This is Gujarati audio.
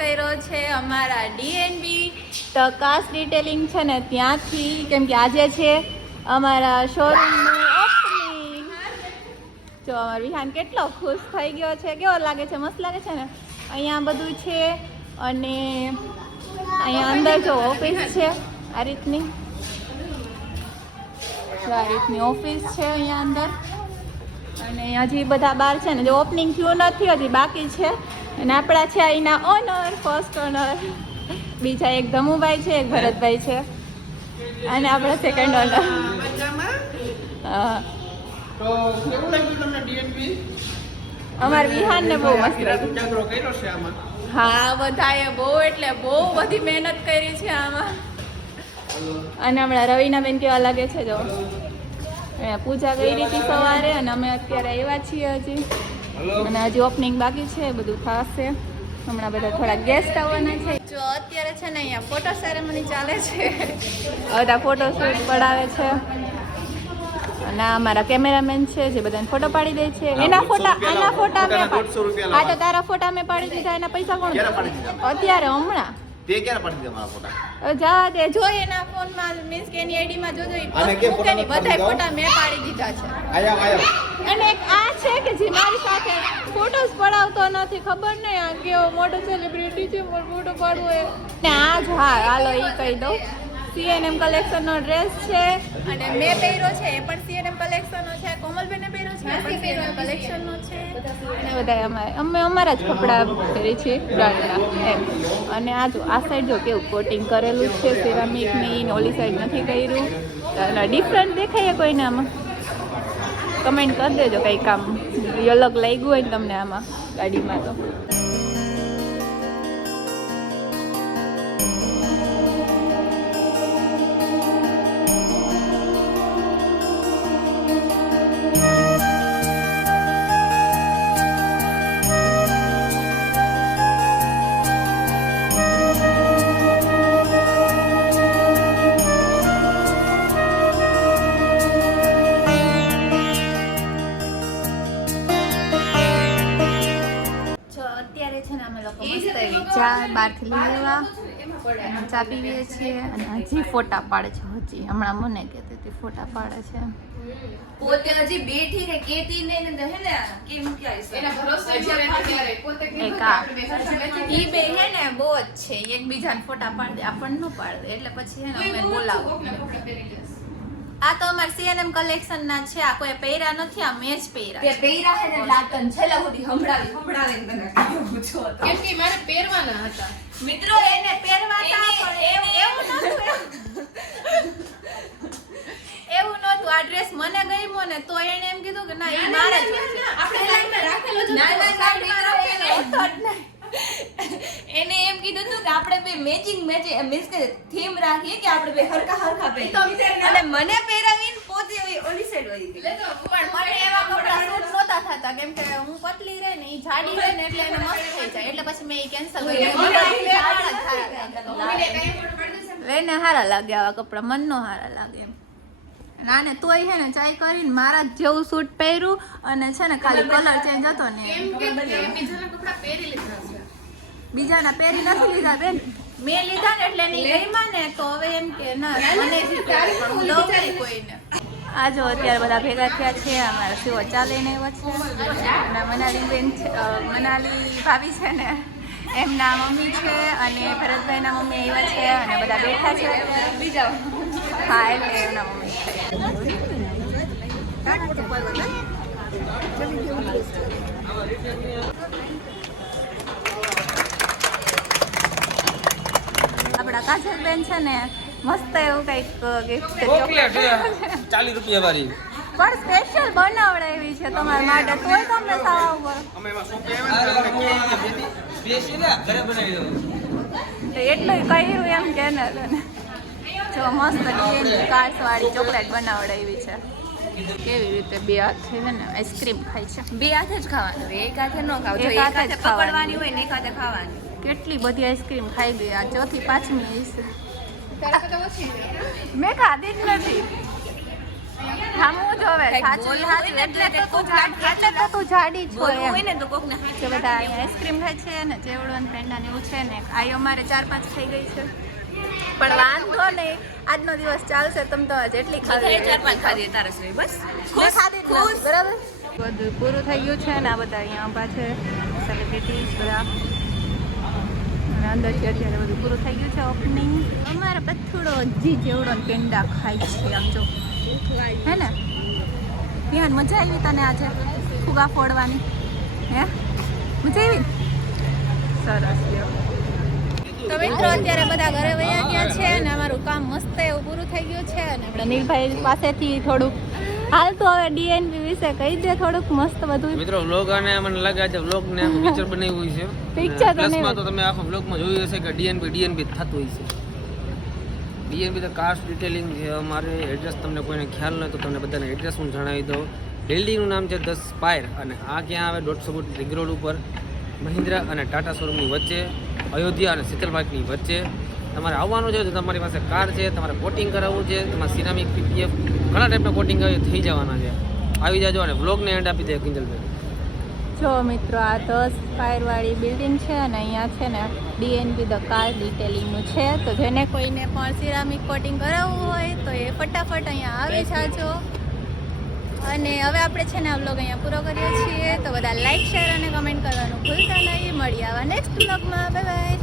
કર્યો છે અમારા ડીએનબી તો કાસ્ટ ડિટેલિંગ છે ને ત્યાંથી, કેમ કે આજે છે અમારા શોરૂમનું ઓપનિંગ. જો અમારો વિહાન કેટલો ખુશ થઈ ગયો છે. કેવો લાગે છે? મસ્ત લાગે છે ને. અહીંયા બધું છે અને અહીંયા અંદર જો ઓફિસ છે આ રીતની ઓફિસ છે અહીંયા અંદર. અને હજી બધા બહાર છે ને, જો ઓપનિંગ થયું નથી, હજી બાકી છે. અને આપણા છે અહીંના ઓનર, ફર્સ્ટ ઓનર બીજા એક ધમુભાઈ છે, એક ભરતભાઈ છે અને આપણા સેકન્ડ ઓનર. હા, તો કેવું લાગ્યું તમને ડીએનબી? અમારા વિહાનને બહુ મસ્ત લાગ્યું. ઉજાગરો કર્યો છે આમાં. હા, બધાએ બહુ એટલે બહુ બધી મહેનત કરી છે આમાં. અને હમણાં રવિના બેન કેવા લાગે છે જો. પૂજા કરી હતી સવારે અને અમે અત્યારે આવ્યા છીએ હજી. અને હજી ઓપનિંગ બાકી છે, બધું થશે. હમણાં બધા થોડા ગેસ્ટ આવવાના છે. જો અત્યારે છે ને અહીંયા ફોટો સેરેમની ચાલે છે, બધા ફોટો શૂટ પડાવે છે. અને અમારા કેમેરામેન છે જે બધાને ફોટો પાડી દે છે. એના ફોટા આ તો તારા ફોટા મેં પાડી દીધા. એના પૈસા કોણ? અત્યારે હમણાં તે ક્યારે પાડી દીધા મારા ફોટા? જા દે જોઈ એના ફોનમાં, મીન્સ કે એની આઈડીમાં જોજો એની બધા ફોટા મેં પાડી દીધા છે. અને એક આ છે કે જે મારી સાથે ફોટોસ પડાવતો નથી, ખબર નહીં આ કેવો મોટો સેલિબ્રિટી છે, ફોટો પાડવો એ. ને આ જ હા હાલો એ કહી દઉં, સીએનએમ કલેક્શનનો ડ્રેસ છે અને મેં પહેર્યો છે એ પણ સીએનએમ કલેક્શનનો છે. કોમલબેને પહેર્યો છે એ પણ સીએનએમ કલેક્શનનો છે. અને બધા અમે અમારા જ કપડાં પહેરી છીએ બ્રાન્ડના એમ. અને આ જો આ સાઈડ જો કેવું કોટિંગ કરેલું છે સિરામિકની, ઓલી સાઈડ નથી કર્યું. અને ડિફરન્ટ દેખાય કોઈને આમાં? કમેન્ટ કરી દેજો કંઈ કામ અલગ લાગ્યું હોય ને તમને આમાં ગાડીમાં તો. ચા બહારથી લઈ લેવા, ચા પીવીએ છીએ અને હજી ફોટા પાડે છે. હજી હમણાં મને કહેતી હતી ફોટા પાડે છે. પોતે હજી બેઠી ને કેતી ને હે ને કેમ ક્યાં એના ભરોસે અત્યારે પોતે ઈ બે હે ને બહુ જ છે, એકબીજાને ફોટા પાડી દે, આપણને ન પાડી દે. એટલે પછી હે ને અમે બોલાવો. આ તો અમાર સીએનએમ કલેક્શન ના છે. આ કોઈ પહેર્યા નથી, આ મેં જ પહેર્યા તે પહેરા હે ને લાતન છેલ્લા સુધી સંભળાવે તને પૂછો તો કેમ કે મારે પહેરવાના હતા મિત્રો. એને પહેરવાતા પણ એવું નતું. એવું નતું. આ ડ્રેસ મને ગમ્યો ને તો એને એમ કીધું કે ના એ મારે જ છે. આપણે લાઈનમાં રાખેલો જ ના એને એમ કીધું હતું કે આપણે બે મેચિંગ મીન્સ કે થીમ રાખીએ કે આપણે બે હરખા પહેરીએ. અને મને પહેરાવીને પોતે ઓલી સાઈડ વળી ગઈ. પણ મને એવા કપડા સૂટ નહોતા થતા, કેમ કે હું પતલી રહે ને એ જાડી રહે ને એટલે એને મસ્ત થઈ જાય. એટલે પછી મેં એ કેન્સલ કરી. લઈને હારા લાગે આવા કપડા, મન નો હારા લાગે એમ. નાને તોય હે ને ચાય કરીને મારા જ જેવું સૂટ પહેર્યું અને છે ને ખાલી કલર ચેન્જ હતો ને. બીજાના કપડા પહેરી લીધા છે, બીજાના પહેરી નથી લીધા બેન, મેં લીધા ને એટલે એની ગઈમાં ને તો હવે એમ કે ના મને કોઈને. આ જો અત્યારે બધા ભેગા થયા છે. અમારા શિવો ચાલીને આવ્યા છે અને મનાલી બેન છે, મનાલી ભાભી છે ને એમના મમ્મી છે અને ભરતભાઈના મમ્મી આવ્યા છે અને બધા બેઠા છે બીજા. હા એટલે એમના મમ્મી છે. આપણા કાજલબેન છે ને મસ્ત એવું કઈક ગિફ્ટ ₹40 વાળી પણ સ્પેશિયલ બનાવડાવી છે તમારા માટે, તોય તમને સાવ ઉપર અમે એમાં સોંપી આવ્યા સ્પેશિયલ ઘરે બનાવી દઉં. એટલું કર્યું એમ કે ને જો મસ્ત કાર્સ વાળી ચોકલેટ બનાવડાવી છે. કેવી રીતે બે હાથ છે ને આઈસ્ક્રીમ ખાય છે. બે હાથે જ ખાવાનું, એક હાથે ન ખાવું. એક હાથે જ પકડવાની હોય ને એક હાથે ખાવાની. કેટલી બધી આઈસ્ક્રીમ ખાઈ ગઈ. આ ચોથી પાંચમી તારા કરતા ઓછી મેં ખાધી જ નથી. હામું જોવે કંઈક સાચું બોલવું સાચું હોય ને એટલે તો તો તું કોકના જાડી એટલે તો તું જાડી છો બોલવું એમ હોય ને તો કોકને કે હાચું બધા અહીંયા આઈસ્ક્રીમ ખાય છે ને ચેવડો ને પેંડા ને એવું છે ને આ અમારે 4-5 થઈ ગઈ છે પણ વાંધો નહીં આજનો દિવસ ચાલશે તમે તો જેટલી ખાવી બધાએ 4-5 ખાધી તારે સિવાય બસ મેં ખાધી જ નથી, ખુશ. બરાબર બધું પૂરું થઈ ગયું છે ને આ બધા અહીંયા ઊભા છે સેલિબ્રિટીઝ બધા અને અંદરથી અત્યારે બધું પૂરું થઈ ગયું છે ઓપનિંગ અમારા પથ્થુડો હજી જેવડો ને પેંડા ખાય છે આમ જો હે ને ત્યાં મજા આવી તને આજે ફુગા ફોડવાની હે મજા આવી સરસ લ્યો તો મિત્રો અત્યારે બધા ઘરે વયા ગયા છે અને અમારું કામ મસ્ત એવું પૂરું થઈ ગયું છે અને આપણે નીલભાઈ પાસેથી થોડુંક હાલ તો હવે ડીએનપી વિશે કહી દે થોડુંક મસ્ત બધું મિત્રો વ્લોગ અને મને લાગે છે વ્લોગ ને આખું પિક્ચર બનાવ્યું છે Picture તો પ્લસમાં નહીં. તો તમે આખો વ્લોગમાં જોયું હશે કે ડીએનપી થતું હોય છે ડીએનપી તો કાસ્ટ ડિટેલિંગ છે અમારે એડ્રેસ તમને કોઈને ખ્યાલ ન હોય તો તમને બધાને એડ્રેસ હું જણાવી દઉં બિલ્ડિંગનું નામ છે ધ સ્પાયર અને આ ક્યાં આવે 150 ફૂટ રિંગ રોડ ઉપર મહિન્દ્રા અને ટાટા શોરૂમની વચ્ચે અયોધ્યા અને શીતલ પાર્કની વચ્ચે તમારે આવવાનું છે તો તમારી પાસે કાર છે તમારે કોટિંગ કરાવવું છે તમારે સિરામિક પીપીએફ ઘણા ટાઈપના કોટિંગ થઈ જવાના છે આવી જાજો અને વ્લોગને એન્ડ આપી દે કિંજલભાઈ જો મિત્રો આ તો સ્પાયરવાળી બિલ્ડિંગ છે અને અહીંયા છે ને ડીએનપી ધ કાર ડિટેલિંગનું છે તો જેને કોઈને પણ સિરામિક કોટિંગ કરાવવું હોય તો એ ફટાફટ અહીંયા આવી જાજો અને હવે આપણે છે ને આ વ્લોગ અહીંયા પૂરો કરીએ છીએ તો બધા લાઈક શેર અને કમેન્ટ કરવાનું ભૂલતા નહીં મળી આવા નેક્સ્ટ વ્લોગમાં બાય બાય